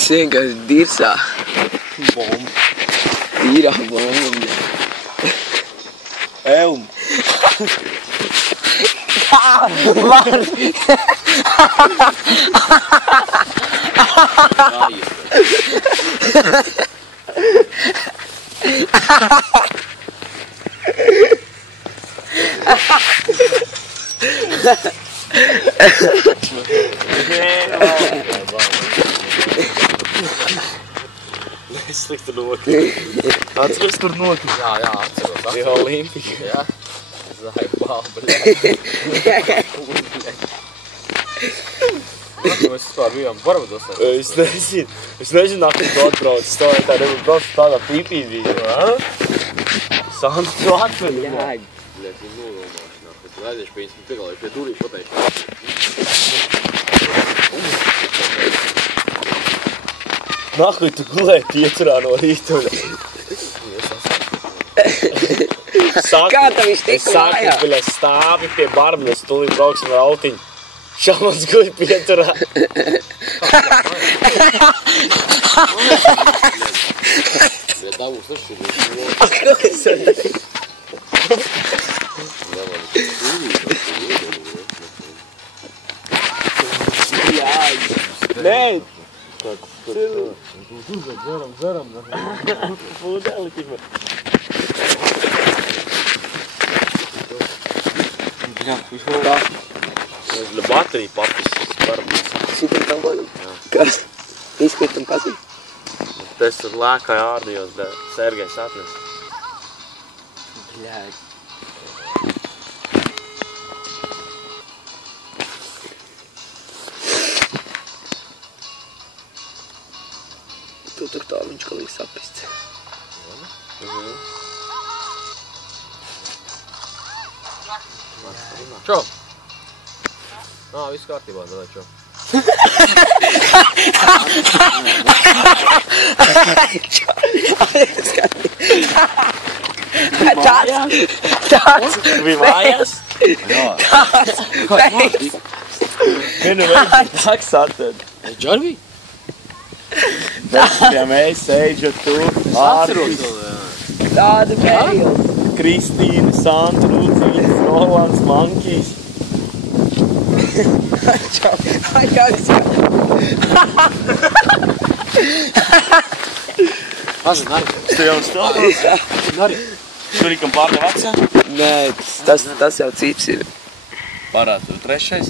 Tas vienkārši dirsā. Bomba. Tīrā bomba. Elm. Slikta nokrita. Atceries, kur nokrita? Jā, atceros. Bija Olimpika. Jā. Zaibā, bļaļ. Mēs vispār bijām Barbadosā. Es nezinu, kur tu atbrauc. Stāvēju tā, nevar brauc tādā pīpī bija. Sāns tu atmeni. Jāg. Bļaļ, tu nolomāšanā. Es aiziešu pie viņas piegalēju pie durī pateikšu. Nahuj, tu gulēji 5 no rīta. Kā tā viņš tika mājā? Es stāvi pie barmenes, tūlīt brauksim ar autiņu. Šamans guļ 5. Bļaļ, tā būs atšķirība. Ko es darīju? Jāg. Nē! Dzeram. Pūdeli, ķipa. Tā. Baterija papis. Šitam tam godam? Kas? Izkritam pazīt? Tas tur lēkāja ārdījos, bet Sergejs atnes. Bļāg. Tu tur tā viņš kalīgi sapists. Čau! Nā, viss kārtībā, davai, čau. Tāds. Bija mājās? Tāds. Vienu reizi taks atver. Džarvī? Ja mēs sēžam tur, Ārtis, Tāda pēļa. Kristīna, Santa, Rūciņas, Rolands, Mankijs. Čau. Ai, kā vispār. Mazin, arī. Tu jau stāvos? Arī. Turikam pārne vecā? Nē, tas jau cits ir. Parādu, trešais.